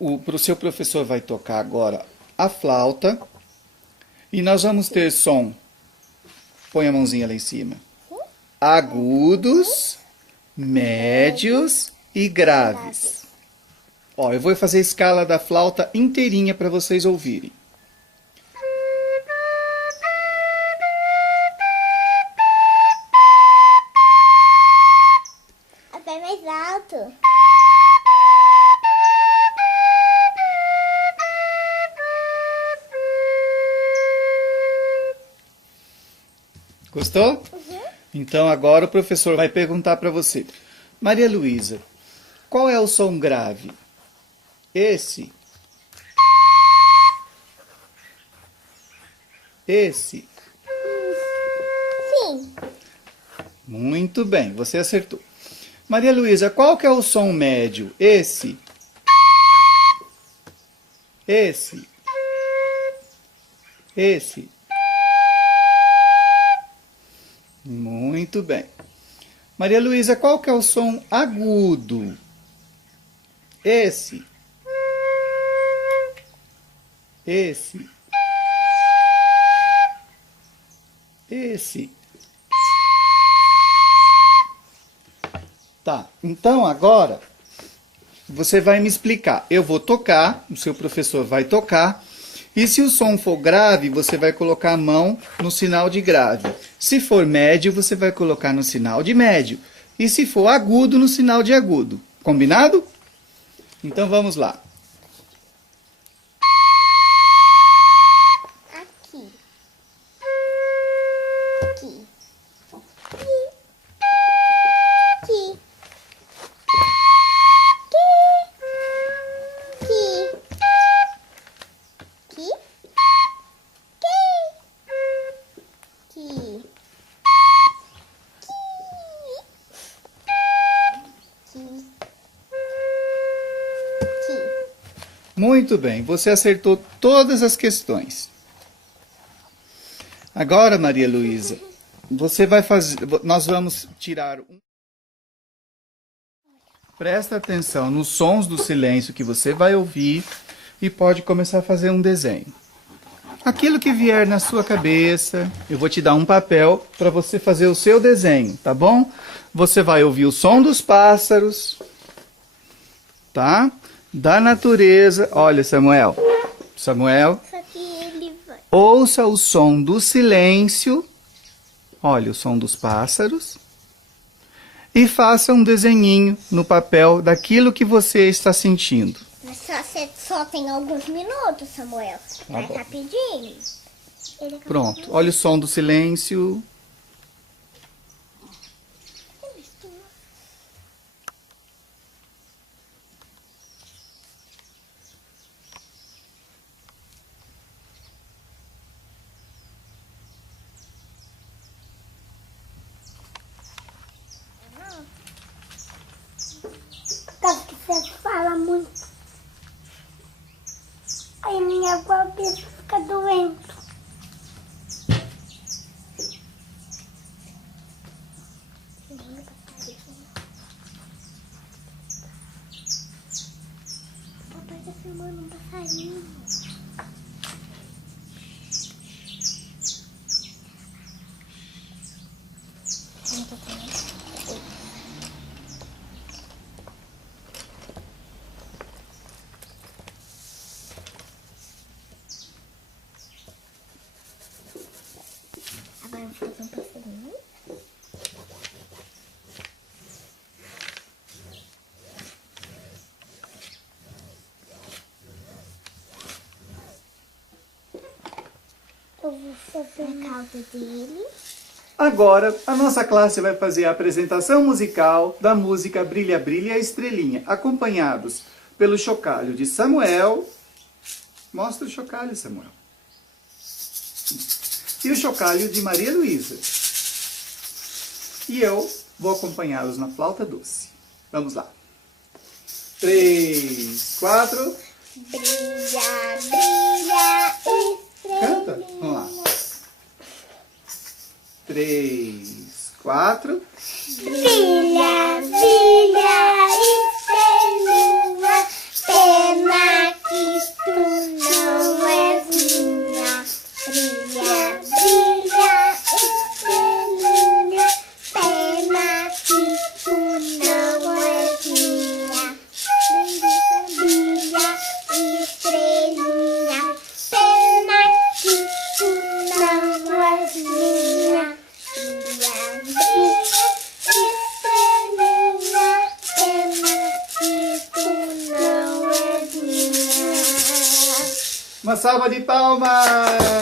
o seu professor vai tocar agora a flauta e nós vamos ter som. Põe a mãozinha lá em cima. Agudos, médios e graves. Ó, eu vou fazer a escala da flauta inteirinha para vocês ouvirem. Até mais alto. Gostou? Uhum. Então agora o professor vai perguntar para você. Maria Luísa, qual é o som grave? Esse? Esse? Sim. Muito bem, você acertou. Maria Luísa, qual que é o som médio? Esse? Esse? Esse? Muito bem. Maria Luísa, qual que é o som agudo? Esse? Esse? Esse? Tá, então agora você vai me explicar. Eu vou tocar, o seu professor vai tocar, e se o som for grave, você vai colocar a mão no sinal de grave. Se for médio, você vai colocar no sinal de médio. E se for agudo, no sinal de agudo. Combinado? Então vamos lá. Aqui. Aqui. Aqui. Muito bem, você acertou todas as questões. Agora, Maria Luísa, você vai fazer. Nós vamos tirar um. Presta atenção nos sons do silêncio que você vai ouvir e pode começar a fazer um desenho. Aquilo que vier na sua cabeça, eu vou te dar um papel para você fazer o seu desenho, tá bom? Você vai ouvir o som dos pássaros, tá? Da natureza. Olha, Samuel. Samuel. Só que ele vai. Ouça o som do silêncio. Olha o som dos pássaros. E faça um desenhinho no papel daquilo que você está sentindo. Mas você só tem alguns minutos, Samuel. Vai bom. rapidinho. Pronto. Olha o som do silêncio. Caso que você fala muito. Aí minha cabeça fica doente. Papai tá filmando um passarinho. Agora eu vou fazer um passarinho. Eu vou fazer a cauda dele. Agora, a nossa classe vai fazer a apresentação musical da música Brilha, Brilha, Estrelinha, acompanhados pelo chocalho de Samuel. Mostra o chocalho, Samuel. E o chocalho de Maria Luísa. E eu vou acompanhá-los na flauta doce. Vamos lá. 3, 4. Brilha, brilha, estrelinha. Canta. Vamos lá. 3, 4. Brilha, brilha, estrelinha, pena Uma salva de palmas!